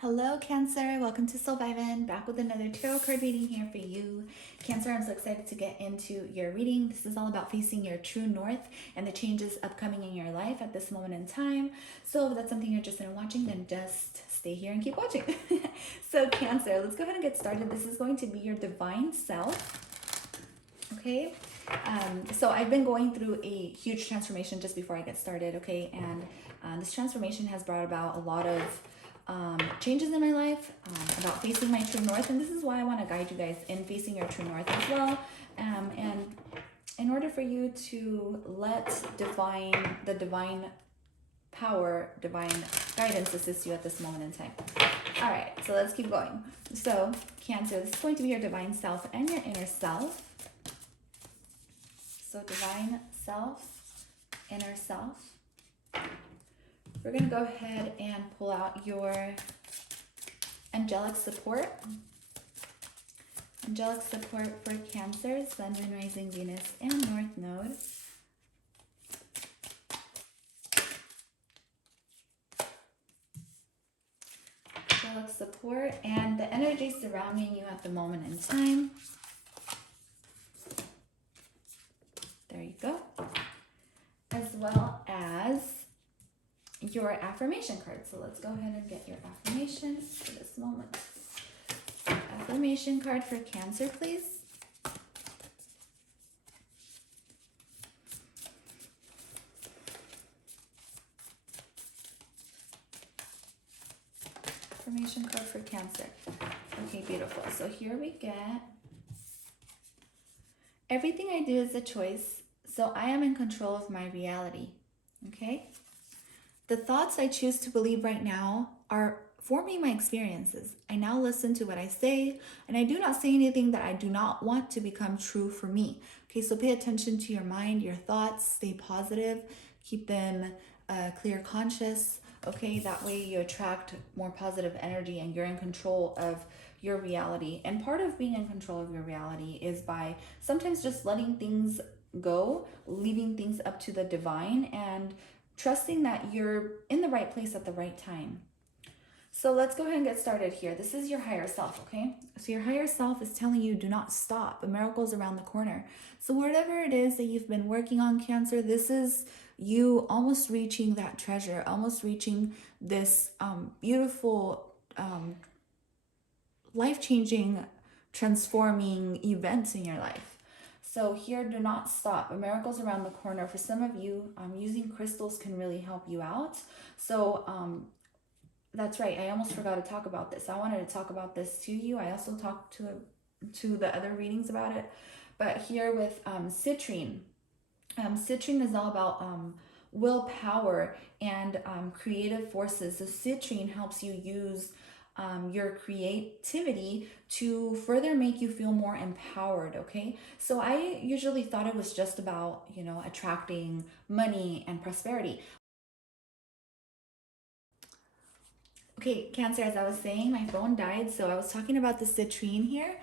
Hello, Cancer. Welcome to Survivin'. Back with another tarot card reading here for you. Cancer, I'm so excited to get into your reading. This is all about facing your true north and the changes upcoming in your life at this moment in time. So if that's something you're interested in watching, then just stay here and keep watching. So Cancer, let's go ahead and get started. This is going to be your divine self. Okay. So I've been going through a huge transformation just before I get started. Okay. And this transformation has brought about a lot of changes in my life, about facing my true north, and this is why I want to guide you guys in facing your true north as well. And in order for you to let the divine power, divine guidance assist you at this moment in time. All right, so let's keep going. So Cancer, this is going to be your divine self and your inner self. So divine self, inner self. We're going to go ahead and pull out your angelic support. Angelic support for Cancer, Sun, Moon, Rising, Venus, and North Node. Angelic support and the energy surrounding you at the moment in time. There you go. As well as your affirmation card. So let's go ahead and get your affirmation for this moment. Affirmation card for Cancer, please. Affirmation card for Cancer. Okay, beautiful. So here we get, everything I do is a choice, so I am in control of my reality. Okay? The thoughts I choose to believe right now are forming my experiences. I now listen to what I say, and I do not say anything that I do not want to become true for me. Okay, so pay attention to your mind, your thoughts, stay positive, keep them clear, conscious. Okay, that way you attract more positive energy and you're in control of your reality. And part of being in control of your reality is by sometimes just letting things go, leaving things up to the divine, and trusting that you're in the right place at the right time. So let's go ahead and get started here. This is your higher self, okay? So your higher self is telling you do not stop. A miracle is around the corner. So whatever it is that you've been working on, Cancer, this is you almost reaching that treasure, almost reaching this beautiful, life-changing, transforming events in your life. So here, do not stop. A miracle's around the corner. For some of you, using crystals can really help you out. So that's right. I almost forgot to talk about this. I wanted to talk about this to you. I also talked to the other readings about it. But here with Citrine. Citrine is all about willpower and creative forces. So Citrine helps you use your creativity to further make you feel more empowered. Okay, so I usually thought it was just about, you know, attracting money and prosperity. Okay, Cancer, as I was saying, my phone died, so I was talking about the citrine here,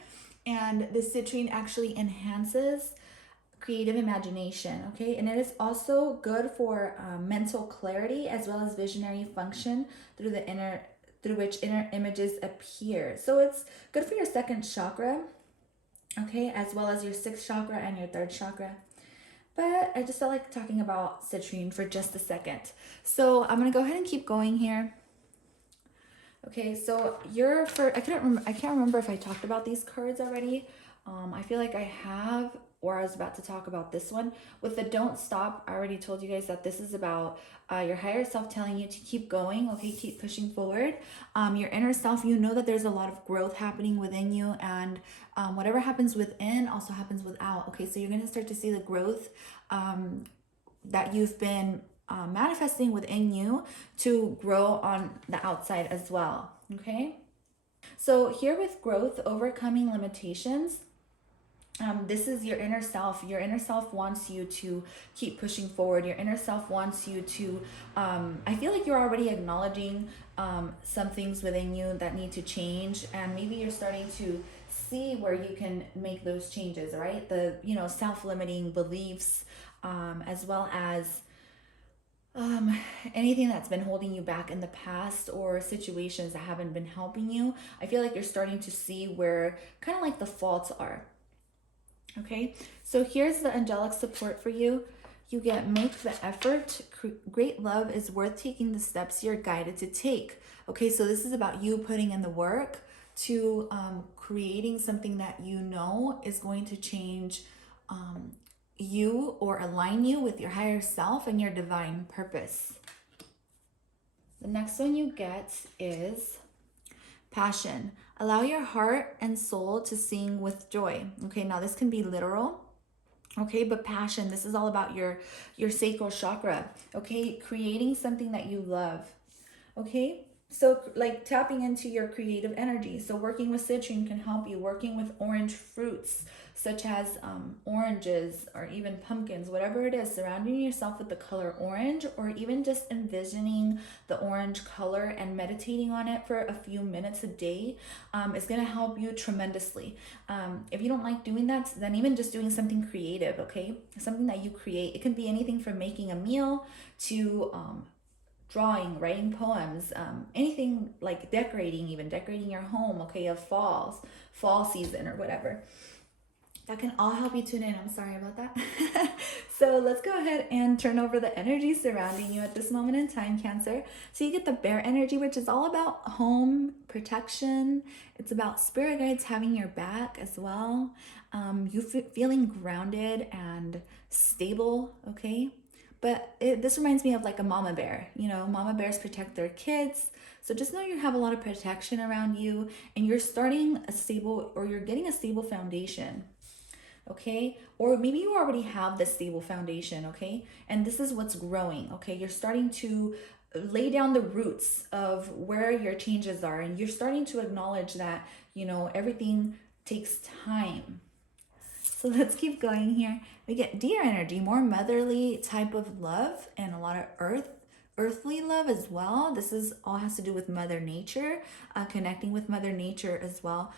and the citrine actually enhances creative imagination. Okay, and it is also good for mental clarity as well as visionary function through which inner images appear. So it's good for your second chakra, okay, as well as your sixth chakra and your third chakra. But I just felt like talking about citrine for just a second. So I'm gonna go ahead and keep going here. Okay, so I can't remember if I talked about these cards already. I feel like I have, or I was about to talk about this one. With the don't stop, I already told you guys that this is about your higher self telling you to keep going, okay, keep pushing forward. Your inner self, you know that there's a lot of growth happening within you, and whatever happens within also happens without, okay? So you're going to start to see the growth that you've been manifesting within you to grow on the outside as well, okay? So here with growth, overcoming limitations, this is your inner self. Your inner self wants you to keep pushing forward. Your inner self wants you to, I feel like you're already acknowledging some things within you that need to change, and maybe you're starting to see where you can make those changes, right? The, self-limiting beliefs, as well as um, anything that's been holding you back in the past or situations that haven't been helping you. I feel like you're starting to see where kind of like the faults are. Okay, so here's the angelic support for you. You get make the effort. Great love is worth taking the steps you're guided to take. Okay, so this is about you putting in the work to creating something that you know is going to change you or align you with your higher self and your divine purpose. The next one you get is passion. Allow your heart and soul to sing with joy. Okay, now this can be literal. Okay, but passion, this is all about your sacral chakra. Okay, creating something that you love. Okay, so like tapping into your creative energy. So working with citrine can help you. Working with orange fruits such as oranges or even pumpkins, whatever it is, surrounding yourself with the color orange, or even just envisioning the orange color and meditating on it for a few minutes a day is going to help you tremendously. If you don't like doing that, then even just doing something creative, okay, something that you create. It can be anything from making a meal to drawing, writing poems, anything like decorating, even decorating your home, okay, of fall season or whatever. That can all help you tune in. I'm sorry about that. So let's go ahead and turn over the energy surrounding you at this moment in time, Cancer. So you get the bear energy, which is all about home protection. It's about spirit guides having your back as well. You feeling grounded and stable, okay? But this reminds me of like a mama bear. You know, mama bears protect their kids. So just know you have a lot of protection around you, and you're starting a stable, or you're getting a stable foundation. Okay, or maybe you already have this stable foundation, okay, and this is what's growing. Okay, you're starting to lay down the roots of where your changes are, and you're starting to acknowledge that, you know, everything takes time. So let's keep going here. We get deer energy, more motherly type of love, and a lot of earthly love as well. This is all has to do with Mother Nature, connecting with Mother Nature as well.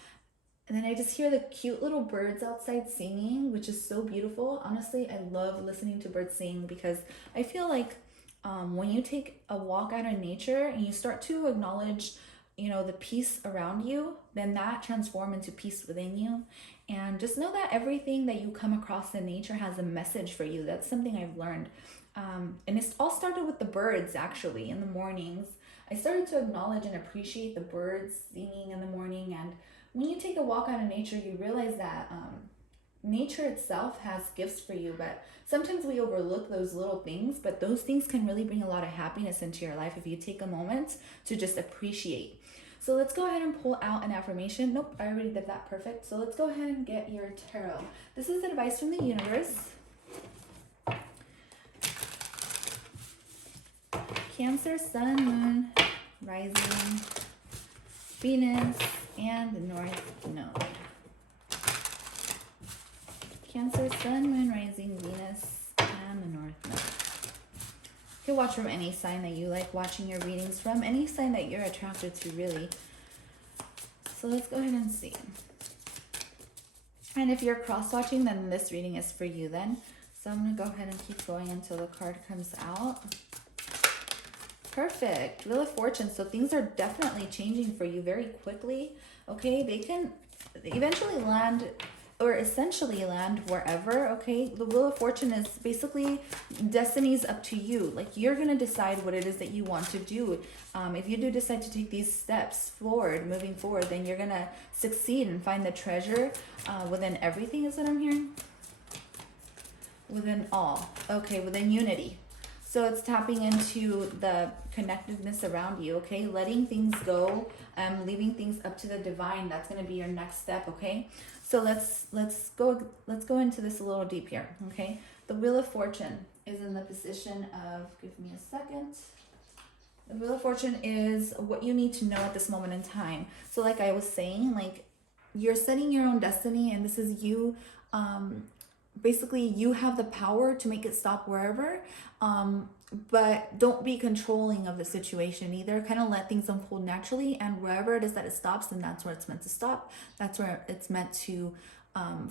And then I just hear the cute little birds outside singing, which is so beautiful. Honestly, I love listening to birds sing because I feel like when you take a walk out in nature and you start to acknowledge, you know, the peace around you, then that transforms into peace within you. And just know that everything that you come across in nature has a message for you. That's something I've learned. And it's all started with the birds, actually, in the mornings. I started to acknowledge and appreciate the birds singing in the morning. And when you take a walk out in nature, you realize that nature itself has gifts for you, but sometimes we overlook those little things, but those things can really bring a lot of happiness into your life if you take a moment to just appreciate. So let's go ahead and pull out an affirmation. Nope, I already did that. Perfect. So let's go ahead and get your tarot. This is advice from the universe. Cancer, Sun, Moon, Rising, Venus, and the North Node. Cancer, Sun, Moon, Rising, Venus, and the North Node. You can watch from any sign that you like watching your readings from, any sign that you're attracted to, really. So let's go ahead and see. And if you're cross-watching, then this reading is for you then. So I'm going to go ahead and keep going until the card comes out. Perfect. Wheel of Fortune. So things are definitely changing for you very quickly. Okay, they can eventually land, or essentially land wherever. Okay, the Wheel of Fortune is basically destiny's up to you. Like, you're gonna decide what it is that you want to do. If you do decide to take these steps forward, moving forward, then you're gonna succeed and find the treasure within everything, is what I'm hearing. Within all. Okay, within unity. So it's tapping into the connectedness around you, okay? Letting things go, leaving things up to the divine. That's going to be your next step, okay? So let's go into this a little deep here, okay? The Wheel of Fortune is in the position of, give me a second. The Wheel of Fortune is what you need to know at this moment in time. So like I was saying, like, you're setting your own destiny, and this is you, basically you have the power to make it stop wherever, but don't be controlling of the situation either. Kind of let things unfold naturally, and wherever it is that it stops, then that's where it's meant to stop. That's where it's meant to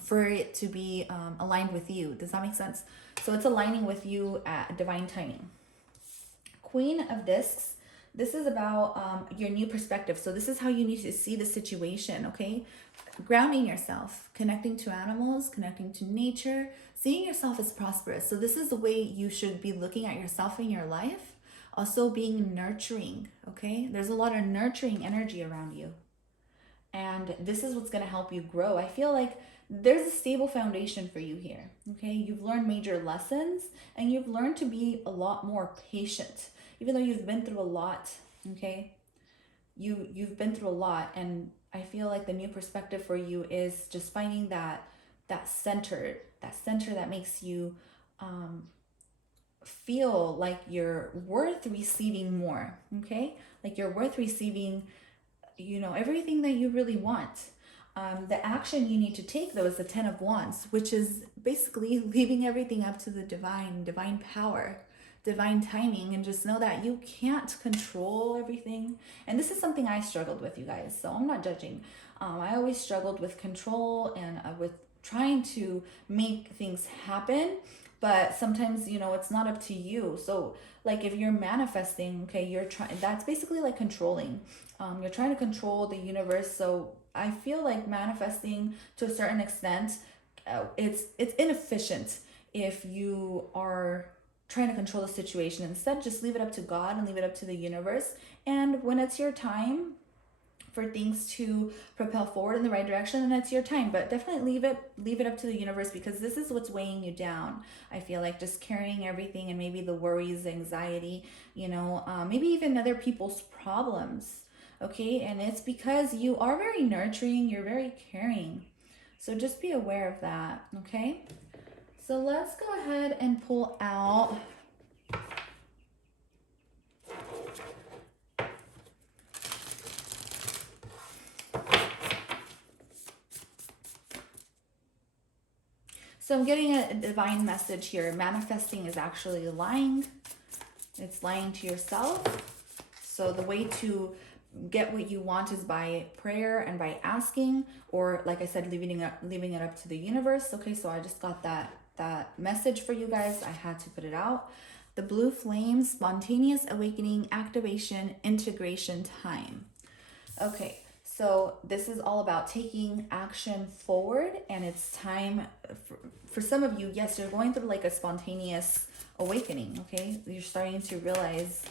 for it to be aligned with you. Does that make sense? So it's aligning with you at divine timing. Queen of Discs, this is about your new perspective. So this is how you need to see the situation, okay? Grounding yourself, connecting to animals, connecting to nature, seeing yourself as prosperous. So this is the way you should be looking at yourself in your life. Also being nurturing, okay? There's a lot of nurturing energy around you. And this is what's going to help you grow. I feel like there's a stable foundation for you here, okay? You've learned major lessons and you've learned to be a lot more patient, even though you've been through a lot, okay? You've been through a lot, and I feel like the new perspective for you is just finding that center that makes you feel like you're worth receiving more, okay? Like you're worth receiving, everything that you really want. The action you need to take, though, is the 10 of Wands, which is basically leaving everything up to the divine power, divine timing, and just know that you can't control everything. And this is something I struggled with, you guys, so I'm not judging. I always struggled with control and with trying to make things happen, but sometimes, it's not up to you. So like if you're manifesting, okay, that's basically like controlling. You're trying to control the universe. So I feel like manifesting to a certain extent, it's inefficient if you are trying to control the situation. Instead, just leave it up to God and leave it up to the universe. And when it's your time for things to propel forward in the right direction, and it's your time. But definitely leave it up to the universe, because this is what's weighing you down. I feel like just carrying everything, and maybe the worries, anxiety, maybe even other people's problems. Okay, and it's because you are very nurturing, you're very caring. So just be aware of that, okay? So let's go ahead and pull out So I'm getting a divine message here. Manifesting is actually lying. It's lying to yourself. So the way to get what you want is by prayer and by asking, or like I said, leaving it up to the universe. Okay, so I just got that message for you guys. I had to put it out. The blue flame, spontaneous awakening, activation, integration time. Okay, so this is all about taking action forward, and it's time for some of you. Yes, you're going through like a spontaneous awakening. Okay, you're starting to realize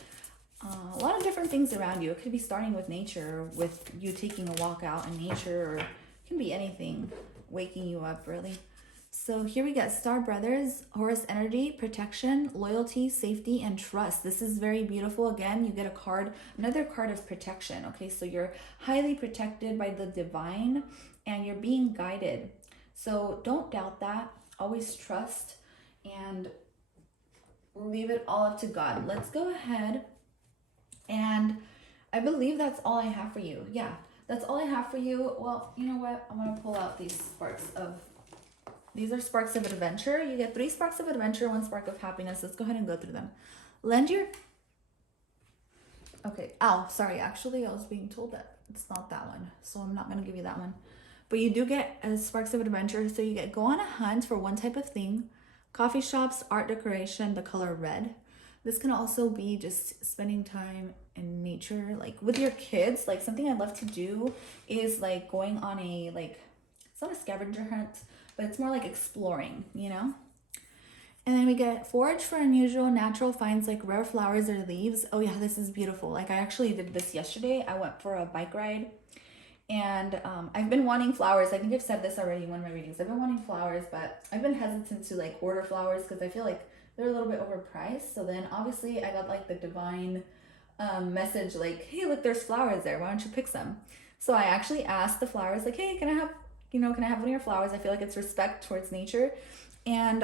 a lot of different things around you. It could be starting with nature, with you taking a walk out in nature, or it can be anything waking you up, really. So here we got Star Brothers, Horus energy, protection, loyalty, safety, and trust. This is very beautiful. Again, you get a card, another card of protection. Okay, so you're highly protected by the divine and you're being guided. So don't doubt that. Always trust and leave it all up to God. Let's go ahead, and I believe that's all I have for you. Yeah, that's all I have for you. Well, you know what? I'm going to pull out these These are sparks of adventure. You get 3 sparks of adventure, 1 spark of happiness. Let's go ahead and go through them. Okay. Oh, sorry. Actually, I was being told that it's not that one, so I'm not going to give you that one. But you do get sparks of adventure. So you get go on a hunt for one type of thing. Coffee shops, art decoration, the color red. This can also be just spending time in nature, like with your kids. Like something I love to do is like going on a, like, it's not a scavenger hunt, but it's more like exploring, And then we get forage for unusual natural finds like rare flowers or leaves. Oh yeah, this is beautiful. Like I actually did this yesterday. I went for a bike ride, and I've been wanting flowers. I think I've said this already in one of my readings. I've been wanting flowers, but I've been hesitant to like order flowers because I feel like they're a little bit overpriced. So then obviously I got like the divine message like, hey, look, there's flowers there. Why don't you pick some? So I actually asked the flowers like, hey, can I have one of your flowers? I feel like it's respect towards nature. And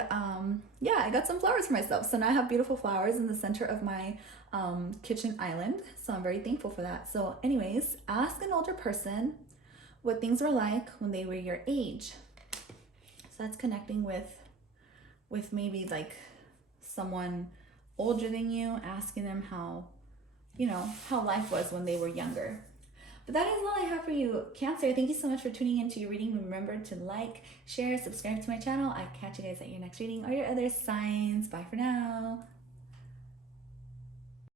yeah, I got some flowers for myself. So now I have beautiful flowers in the center of my kitchen island. So I'm very thankful for that. So anyways, ask an older person what things were like when they were your age. So that's connecting with maybe like someone older than you, asking them how life was when they were younger. But that is all I have for you, Cancer. Thank you so much for tuning into your reading. Remember to like, share, subscribe to my channel. I'll catch you guys at your next reading or your other signs. Bye for now.